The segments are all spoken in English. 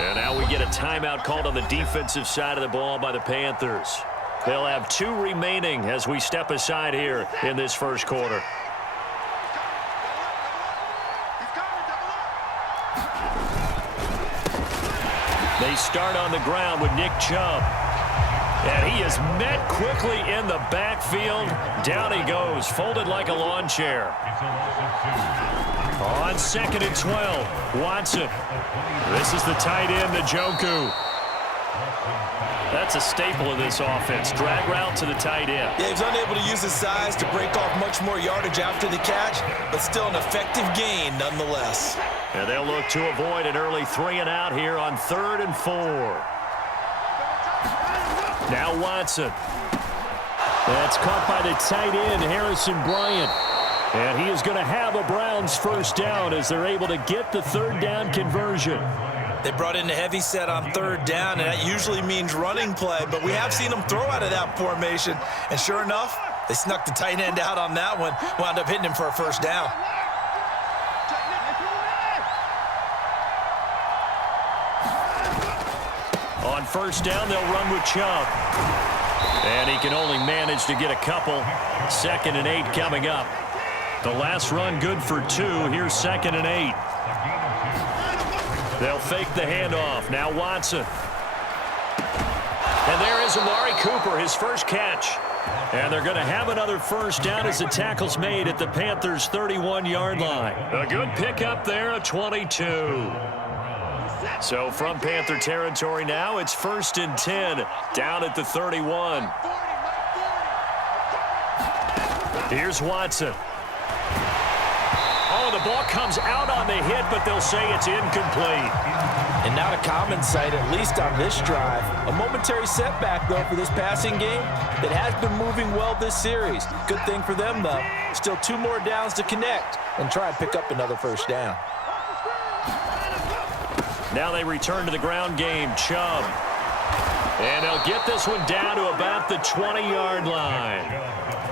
And now we get a timeout called on the defensive side of the ball by the Panthers. They'll have 2 remaining as we step aside here in this first quarter. They start on the ground with Nick Chubb. And he is met quickly in the backfield. Down he goes, folded like a lawn chair. On 2nd and 12, Watson. This is the tight end, Njoku. That's a staple of this offense. Drag route to the tight end. Yeah, he's unable to use his size to break off much more yardage after the catch, but still an effective gain nonetheless. And they'll look to avoid an early 3 and out here on 3rd and 4. Now Watson. That's caught by the tight end, Harrison Bryant. And he is going to have a Browns first down as they're able to get the 3rd down conversion. They brought in a heavy set on 3rd down, and that usually means running play, but we have seen them throw out of that formation. And sure enough, they snuck the tight end out on that one, wound up hitting him for a first down. On 1st down, they'll run with Chubb. And he can only manage to get a couple. 2nd and 8 coming up. The last run good for 2. Here's 2nd and 8. They'll fake the handoff. Now Watson. And there is Amari Cooper, his first catch. And they're going to have another first down as the tackle's made at the Panthers' 31-yard line. A good pickup there, a 22. So from Panther territory now, it's 1st and 10, down at the 31. Here's Watson. Oh, the ball comes out on the hit, but they'll say it's incomplete. And not a common sight, at least on this drive. A momentary setback, though, for this passing game that has been moving well this series. Good thing for them, though. Still 2 more downs to connect and try and pick up another first down. Now they return to the ground game. Chubb. And they'll get this one down to about the 20-yard line.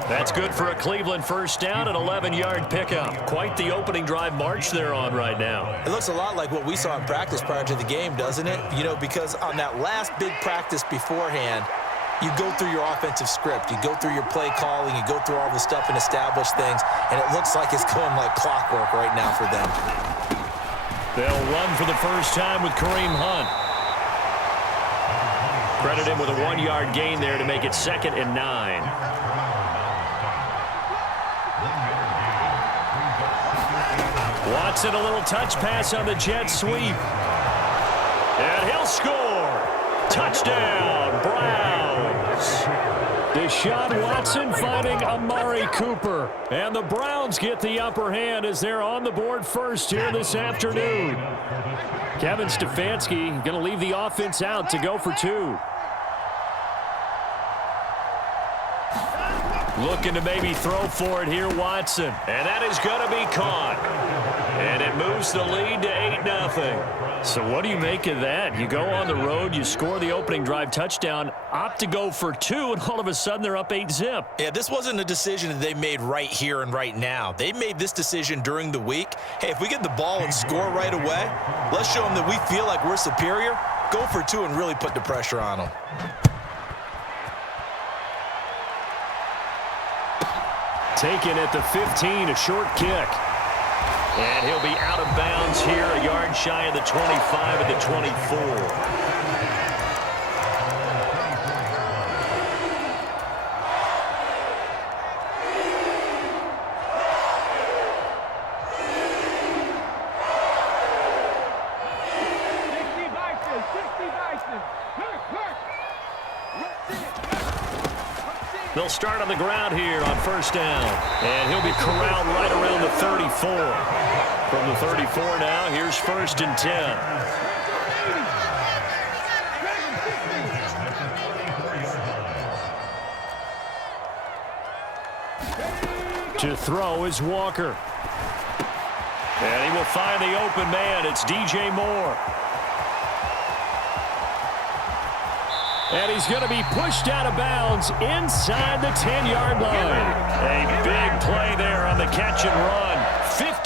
That's good for a Cleveland first down, an 11-yard pickup. Quite the opening drive march they're on right now. It looks a lot like what we saw in practice prior to the game, doesn't it? You know, because on that last big practice beforehand, you go through your offensive script. You go through your play calling. You go through all the stuff and establish things. And it looks like it's going like clockwork right now for them. They'll run for the first time with Kareem Hunt. Credit him with a 1-yard gain there to make it 2nd and 9. Watson, a little touch pass on the jet sweep. And he'll score. Touchdown, Browns. Deshaun Watson finding Amari Cooper. And the Browns get the upper hand as they're on the board first here this afternoon. Kevin Stefanski going to leave the offense out to go for 2. Looking to maybe throw for it here, Watson. And that is going to be caught. And it moves the lead to 8-0. So what do you make of that? You go on the road, you score the opening drive touchdown, opt to go for 2, and all of a sudden they're up 8-zip. Yeah, this wasn't a decision that they made right here and right now. They made this decision during the week. Hey, if we get the ball and score right away, let's show them that we feel like we're superior. Go for 2 and really put the pressure on them. Taken at the 15, a short kick. And he'll be out of bounds here, a yard shy of the 25 at the 24. They'll start on the ground here on first down. And he'll be corralled right around the 34. From the 34 now, here's 1st and 10. To throw is Walker. And he will find the open man. It's DJ Moore. And he's going to be pushed out of bounds inside the 10-yard line. A big play there on the catch and run.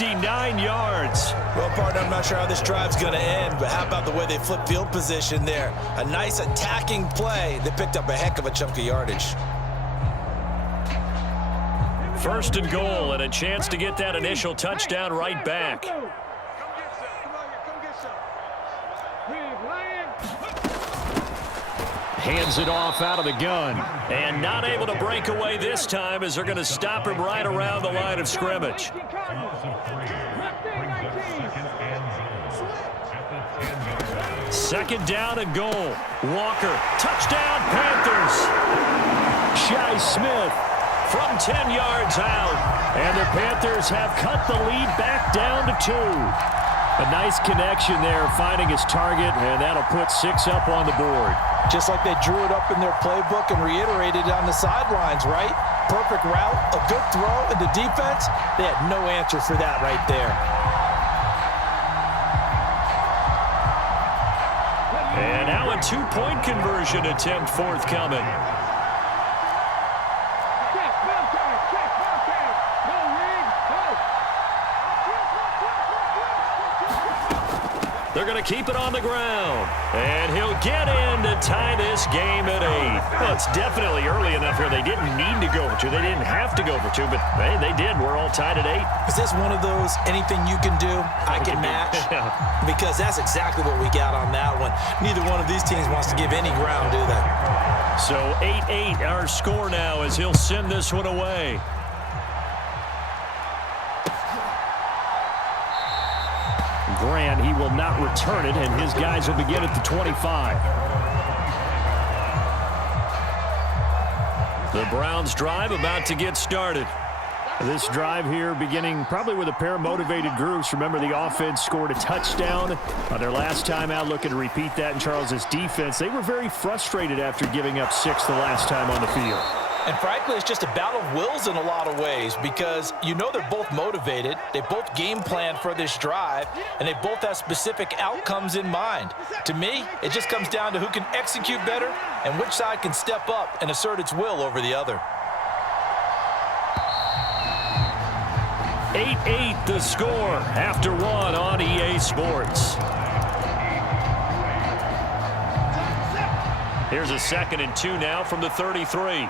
59 yards. Well, partner, I'm not sure how this drive's going to end, but how about the way they flip field position there? A nice attacking play. They picked up a heck of a chunk of yardage. First and goal, and a chance to get that initial touchdown right back. Hands it off out of the gun. And not able to break away this time as they're going to stop him right around the line of scrimmage. Second down and goal. Walker, touchdown Panthers. Shi Smith from 10 yards out. And the Panthers have cut the lead back down to 2. A nice connection there, finding his target, and that'll put 6 up on the board. Just like they drew it up in their playbook and reiterated it on the sidelines, right? Perfect route, a good throw, and the defense, they had no answer for that right there. And now a 2-point conversion attempt forthcoming. They're going to keep it on the ground. And he'll get in to tie this game at 8. Well, it's definitely early enough where they didn't need to go for 2. They didn't have to go for 2, but hey, they did. We're all tied at 8. Is this one of those anything you can do, I can match? Yeah. Because that's exactly what we got on that one. Neither one of these teams wants to give any ground, do they? So 8-8 our score now as he'll send this one away. Grant, he will not return it, and his guys will begin at the 25. The Browns drive about to get started. This drive here beginning probably with a pair of motivated groups. Remember, the offense scored a touchdown on their last time out, looking to repeat that in Charles's defense. They were very frustrated after giving up 6 the last time on the field. And frankly, it's just a battle of wills in a lot of ways because you know they're both motivated. They both game plan for this drive, and they both have specific outcomes in mind. To me, it just comes down to who can execute better and which side can step up and assert its will over the other. 8-8 the score after 1 on EA Sports. Here's a 2nd and 2 now from the 33.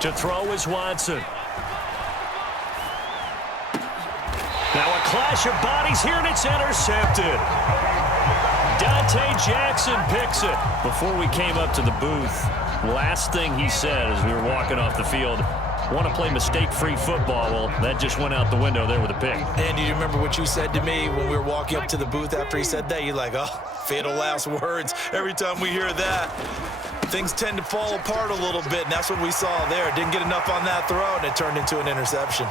To throw is Watson. Now a clash of bodies here, and it's intercepted. Dante Jackson picks it. Before we came up to the booth, last thing he said as we were walking off the field, want to play mistake-free football. Well, that just went out the window there with a pick. Andy, do you remember what you said to me when we were walking up to the booth after he said that? You're like, oh, fatal last words. Every time we hear that, things tend to fall apart a little bit, and that's what we saw there. Didn't get enough on that throw, and it turned into an interception.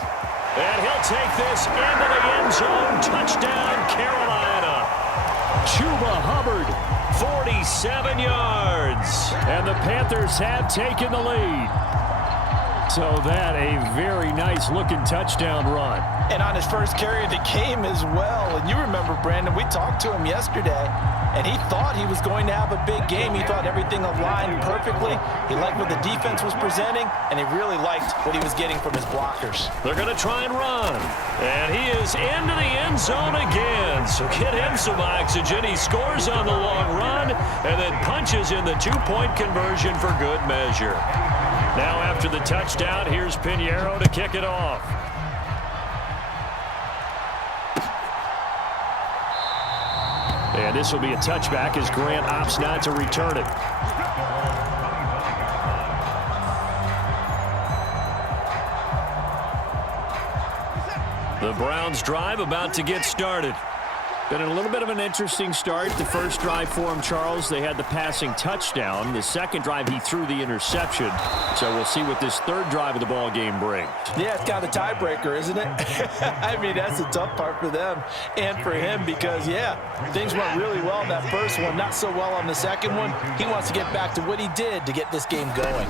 And he'll take this into the end zone. Touchdown, Carolina. Chuba Hubbard, 47 yards. And the Panthers have taken the lead. So that a very nice-looking touchdown run. And on his first carry of the game as well. And you remember, Brandon, we talked to him yesterday, and he thought he was going to have a big game. He thought everything aligned perfectly. He liked what the defense was presenting, and he really liked what he was getting from his blockers. They're going to try and run. And he is into the end zone again. So get him some oxygen. He scores on the long run and then punches in the 2-point conversion for good measure. Now after the touchdown, here's Pinheiro to kick it off. And this will be a touchback as Grant opts not to return it. The Browns drive about to get started. Been a little bit of an interesting start. The first drive for him, Charles, they had the passing touchdown. The second drive, he threw the interception. So we'll see what this third drive of the ball game brings. Yeah, it's kind of a tiebreaker, isn't it? I mean, that's the tough part for them and for him because, yeah, things went really well in that first one, not so well on the second one. He wants to get back to what he did to get this game going.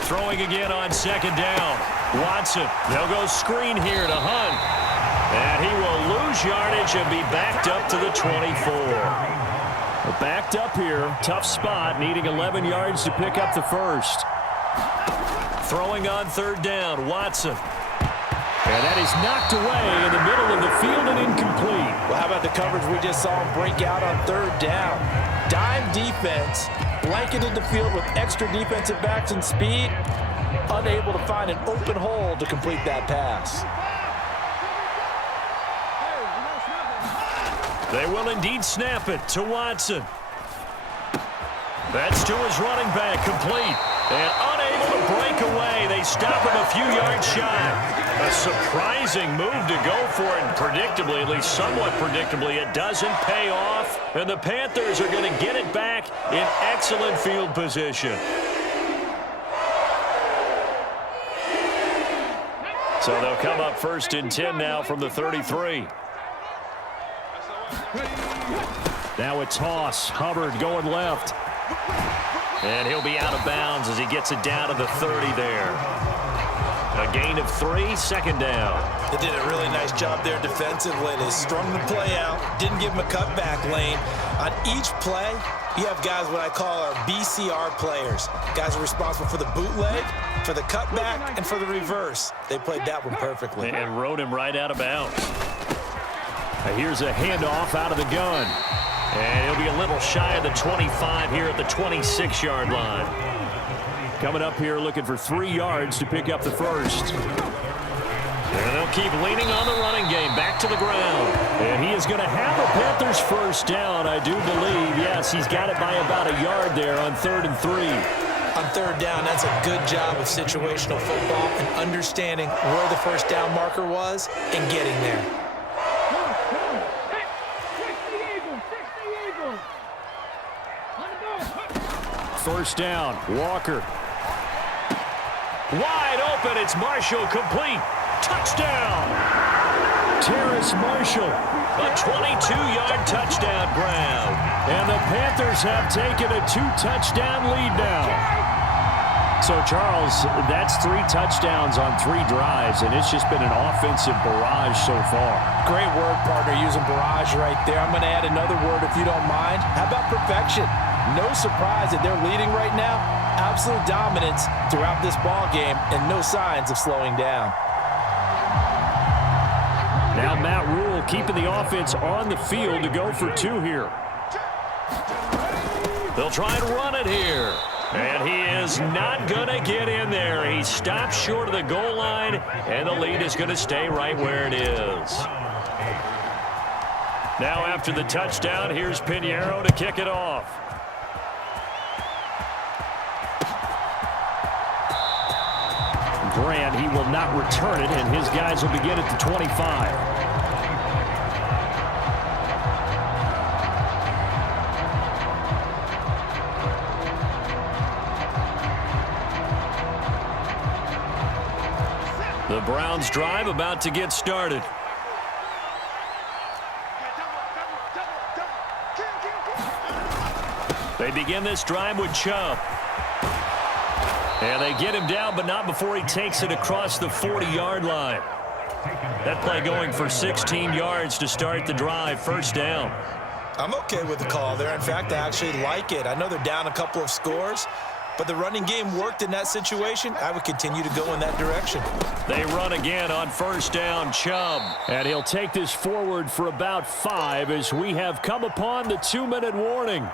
Throwing again on second down. Watson, they'll go screen here to Hunt. And he will lose yardage and be backed up to the 24. Backed up here, tough spot, needing 11 yards to pick up the first. Throwing on third down, Watson. And that is knocked away in the middle of the field and incomplete. Well, how about the coverage we just saw him break out on third down? Dime defense, blanketed the field with extra defensive backs and speed, unable to find an open hole to complete that pass. They will indeed snap it to Watson. That's to his running back, complete. And unable to break away. They stop him a few yards shy. A surprising move to go for it, and predictably, at least somewhat predictably, it doesn't pay off. And the Panthers are going to get it back in excellent field position. So they'll come up first and 10 now from the 33. Now a toss. Hubbard going left. And he'll be out of bounds as he gets it down to the 30 there. A gain of 3, second down. They did a really nice job there defensively. They strung the play out, didn't give him a cutback lane. On each play, you have guys what I call our BCR players. Guys are responsible for the bootleg, for the cutback, and for the reverse. They played that one perfectly. And rode him right out of bounds. Here's a handoff out of the gun. And he'll be a little shy of the 25 here at the 26-yard line. Coming up here looking for 3 yards to pick up the first. And they'll keep leaning on the running game back to the ground. And he is going to have the Panthers first down, I do believe. Yes, he's got it by about a yard there on 3rd and 3. On third down, that's a good job of situational football and understanding where the first down marker was and getting there. First down, Walker. Wide open, it's Marshall, complete. Touchdown! Terrace Marshall, a 22-yard touchdown grab. And the Panthers have taken a 2-touchdown lead now. So, Charles, that's 3 touchdowns on 3 drives, and it's just been an offensive barrage so far. Great word, partner, using barrage right there. I'm going to add another word if you don't mind. How about perfection? No surprise that they're leading right now. Absolute dominance throughout this ball game and no signs of slowing down. Now Matt Rule keeping the offense on the field to go for 2 here. They'll try and run it here. And he is not going to get in there. He stops short of the goal line, and the lead is going to stay right where it is. Now after the touchdown, here's Pinheiro to kick it off. Grant, he will not return it, and his guys will begin at the 25. The Browns drive about to get started. They begin this drive with Chubb. And they get him down, but not before he takes it across the 40-yard line. That play going for 16 yards to start the drive, first down. I'm okay with the call there. In fact, I actually like it. I know they're down a couple of scores, but the running game worked in that situation. I would continue to go in that direction. They run again on first down, Chubb. And he'll take this forward for about 5 as we have come upon the 2-minute warning.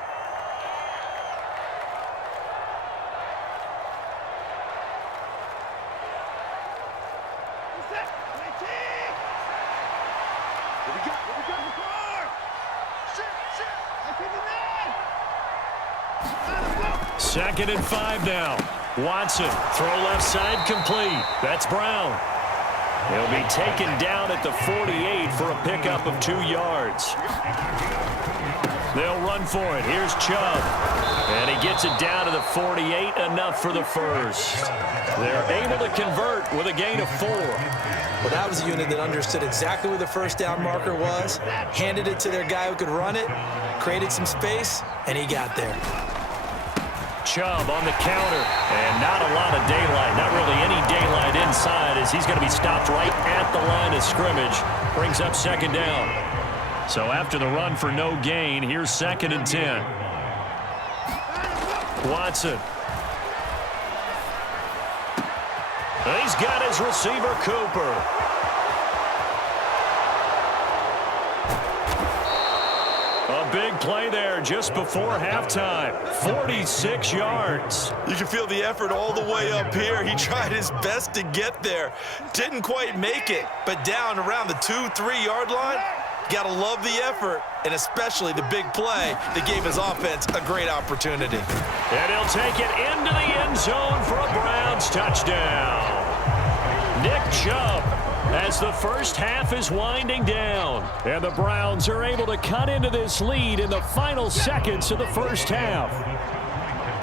Second and 5 now. Watson, throw left side, complete. That's Brown. He'll be taken down at the 48 for a pickup of 2 yards. They'll run for it. Here's Chubb. And he gets it down to the 48, enough for the first. They're able to convert with a gain of 4. Well, that was a unit that understood exactly where the first down marker was, handed it to their guy who could run it, created some space, and he got there. Chubb on the counter, and not a lot of daylight, not really any daylight in inside as he's going to be stopped right at the line of scrimmage. Brings up second down. So after the run for no gain, here's 2nd and 10. Watson. He's got his receiver, Cooper. A big play there just before halftime. 46 yards. You can feel the effort all the way up here. He tried his best to get there. Didn't quite make it, but down around the 2-3 yard line, got to love the effort, and especially the big play that gave his offense a great opportunity. And he'll take it into the end zone for a Browns touchdown. Nick Chubb, as the first half is winding down. And the Browns are able to cut into this lead in the final seconds of the first half.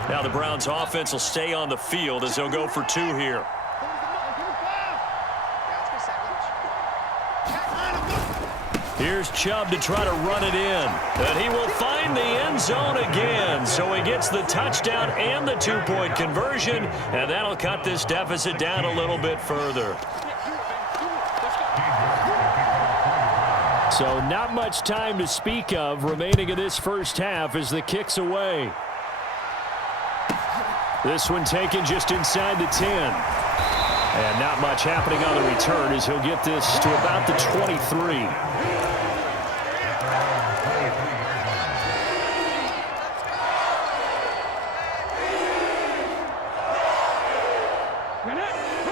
Now the Browns offense will stay on the field as they'll go for 2 here. Here's Chubb to try to run it in. And he will find the end zone again. So he gets the touchdown and the 2-point conversion. And that'll cut this deficit down a little bit further. So not much time to speak of remaining in this first half as the kick's away. This one taken just inside the 10. And not much happening on the return as he'll get this to about the 23.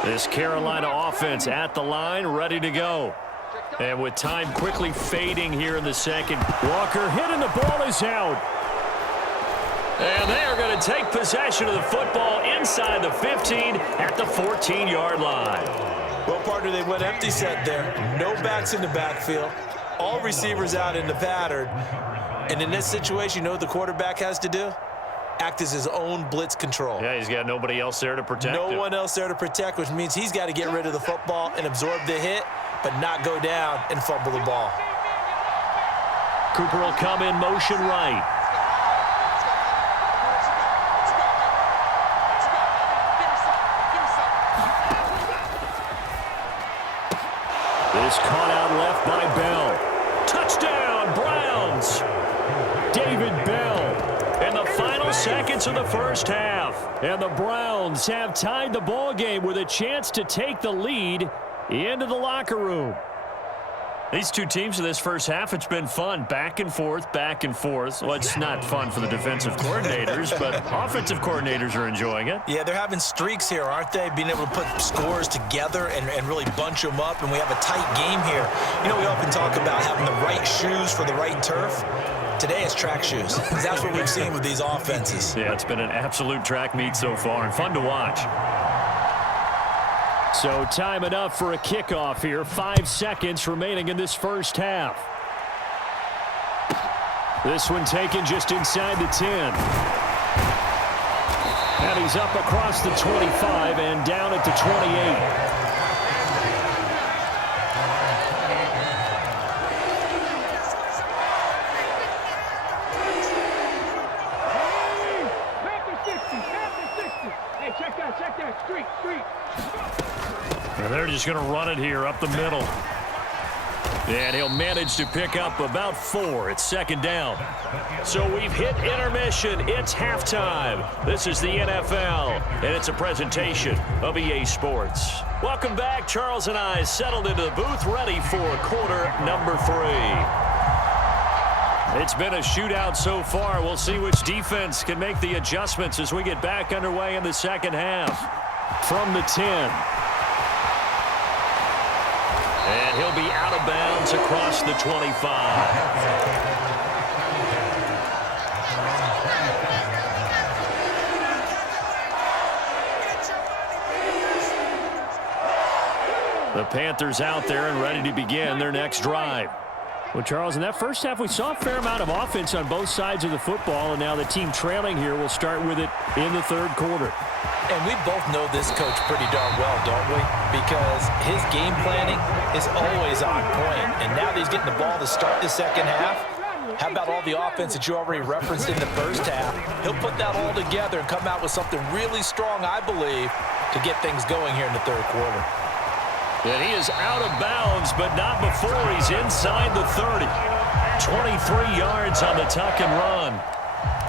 This Carolina offense at the line, ready to go. And with time quickly fading here in the second, Walker hit and the ball is out. And they are going to take possession of the football inside the 15 at the 14-yard line. Well, partner, they went empty set there. No backs in the backfield. All receivers out in the pattern. And in this situation, you know what the quarterback has to do? Act as his own blitz control. Yeah, he's got nobody else there to protect him. No one else there to protect, which means he's got to get rid of the football and absorb the hit, but not go down and fumble the ball. Cooper will come in motion right. This caught out left by Bell. Touchdown, Browns! David Bell in the final seconds of the first half. And the Browns have tied the ball game with a chance to take the lead into the locker room. These two teams in this first half, it's been fun. Back and forth, back and forth. Well, it's not fun for the defensive coordinators, but offensive coordinators are enjoying it. Yeah, they're having streaks here, aren't they? Being able to put scores together and really bunch them up, and we have a tight game here. You know, we often talk about having the right shoes for the right turf. Today it's track shoes. That's what we've seen with these offenses. Yeah, it's been an absolute track meet so far and fun to watch. So time enough for a kickoff here. 5 seconds remaining in this first half. This one taken just inside the 10. And he's up across the 25 and down at the 28. And they're just going to run it here up the middle. And he'll manage to pick up about 4. It's second down. So we've hit intermission. It's halftime. This is the NFL, and it's a presentation of EA Sports. Welcome back. Charles and I settled into the booth, ready for quarter number 3. It's been a shootout so far. We'll see which defense can make the adjustments as we get back underway in the second half. From the 10. And he'll be out of bounds across the 25. The Panthers out there and ready to begin their next drive. Well, Charles, in that first half, we saw a fair amount of offense on both sides of the football, and now the team trailing here will start with it in the third quarter. And we both know this coach pretty darn well, don't we? Because his game planning is always on point. And now that he's getting the ball to start the second half, how about all the offense that you already referenced in the first half? He'll put that all together and come out with something really strong, I believe, to get things going here in the third quarter. And he is out of bounds, but not before he's inside the 30. 23 yards on the tuck and run.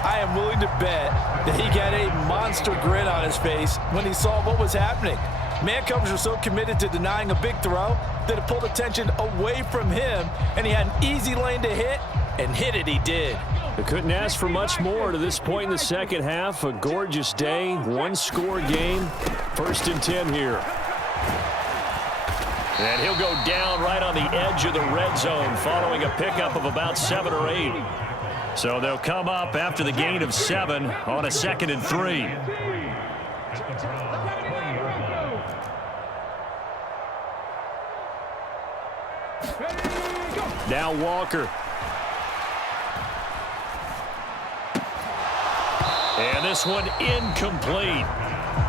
I am willing to bet that he got a monster grin on his face when he saw what was happening. Man-coverage were so committed to denying a big throw that it pulled attention away from him, and he had an easy lane to hit, and hit it he did. They couldn't ask for much more to this point in the second half. A gorgeous day, one-score game. 1st and 10 here. And he'll go down right on the edge of the red zone following a pickup of about 7 or 8. So they'll come up after the gain of 7 on a 2nd and 3. Now Walker. And this one incomplete.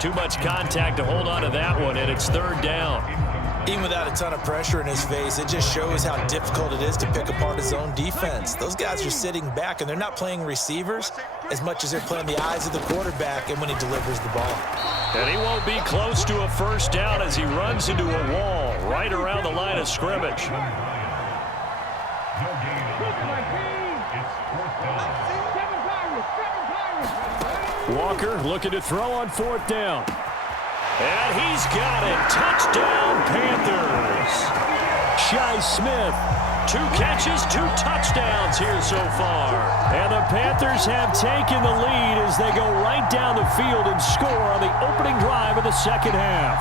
Too much contact to hold on to that one, and it's 3rd down. Even without a ton of pressure in his face, it just shows how difficult it is to pick apart his own defense. Those guys are sitting back, and they're not playing receivers as much as they're playing the eyes of the quarterback and when he delivers the ball. And he won't be close to a 1st down as he runs into a wall right around the line of scrimmage. Walker looking to throw on 4th down. And he's got it. Touchdown, Panthers. Shi Smith, 2 catches, 2 touchdowns here so far. And the Panthers have taken the lead as they go right down the field and score on the opening drive of the second half.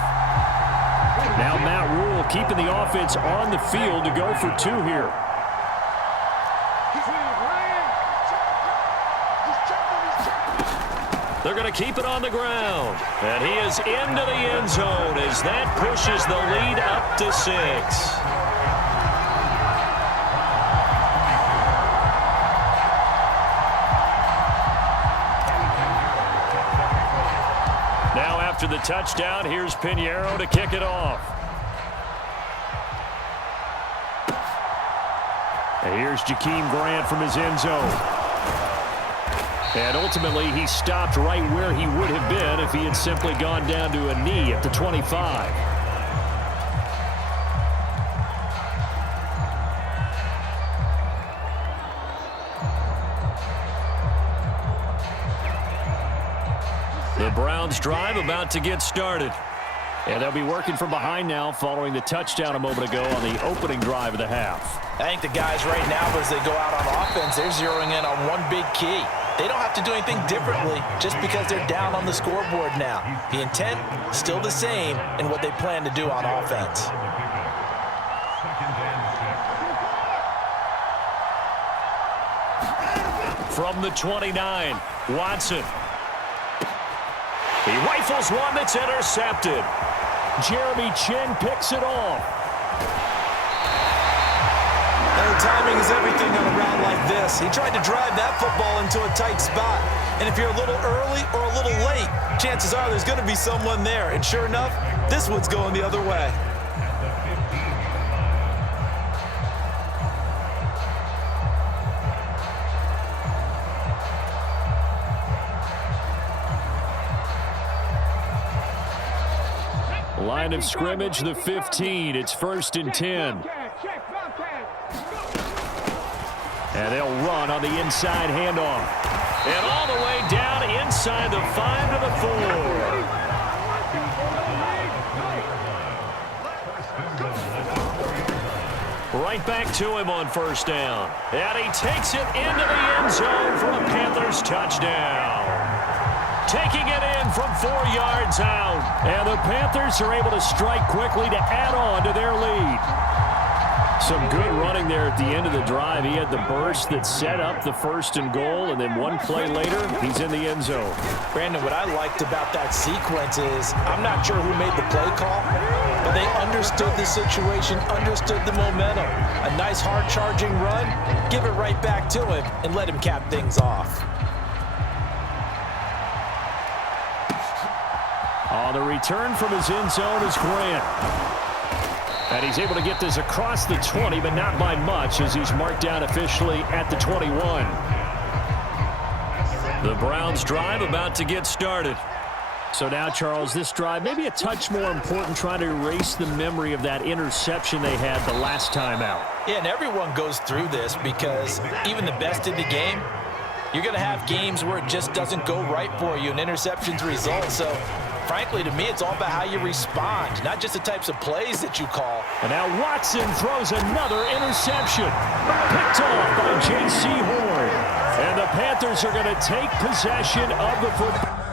Now Matt Rule keeping the offense on the field to go for 2 here. They're going to keep it on the ground. And he is into the end zone as that pushes the lead up to 6. Now after the touchdown, here's Pinheiro to kick it off. And here's Jakeem Grant from his end zone. And ultimately, he stopped right where he would have been if he had simply gone down to a knee at the 25. The Browns drive about to get started. And they'll be working from behind now following the touchdown a moment ago on the opening drive of the half. I think the guys right now, as they go out on offense, they're zeroing in on one big key. They don't have to do anything differently just because they're down on the scoreboard now. The intent, still the same in what they plan to do on offense. From the 29, Watson. He rifles one that's intercepted. Jeremy Chin picks it off. Timing is everything on a round like this. He tried to drive that football into a tight spot. And if you're a little early or a little late, chances are there's going to be someone there. And sure enough, this one's going the other way. Line of scrimmage, the 15. It's 1st and 10. And they'll run on the inside handoff. And all the way down inside the 5 to the 4. Right back to him on 1st down. And he takes it into the end zone for a Panthers touchdown. Taking it in from 4 yards out. And the Panthers are able to strike quickly to add on to their lead. Some good running there at the end of the drive. He had the burst that set up the 1st and goal, and then one play later, he's in the end zone. Brandon, what I liked about that sequence is I'm not sure who made the play call, but they understood the situation, understood the momentum. A nice hard-charging run, give it right back to him, and let him cap things off. On the return from his end zone is Grant. And he's able to get this across the 20, but not by much as he's marked down officially at the 21. The Browns drive about to get started. So now, Charles, this drive maybe a touch more important, trying to erase the memory of that interception they had the last time out. Yeah, and everyone goes through this because even the best in the game, you're going to have games where it just doesn't go right for you and interceptions result. So, frankly, to me, it's all about how you respond, not just the types of plays that you call. And now Watson throws another interception. Picked off by J.C. Horn. And the Panthers are going to take possession of the football.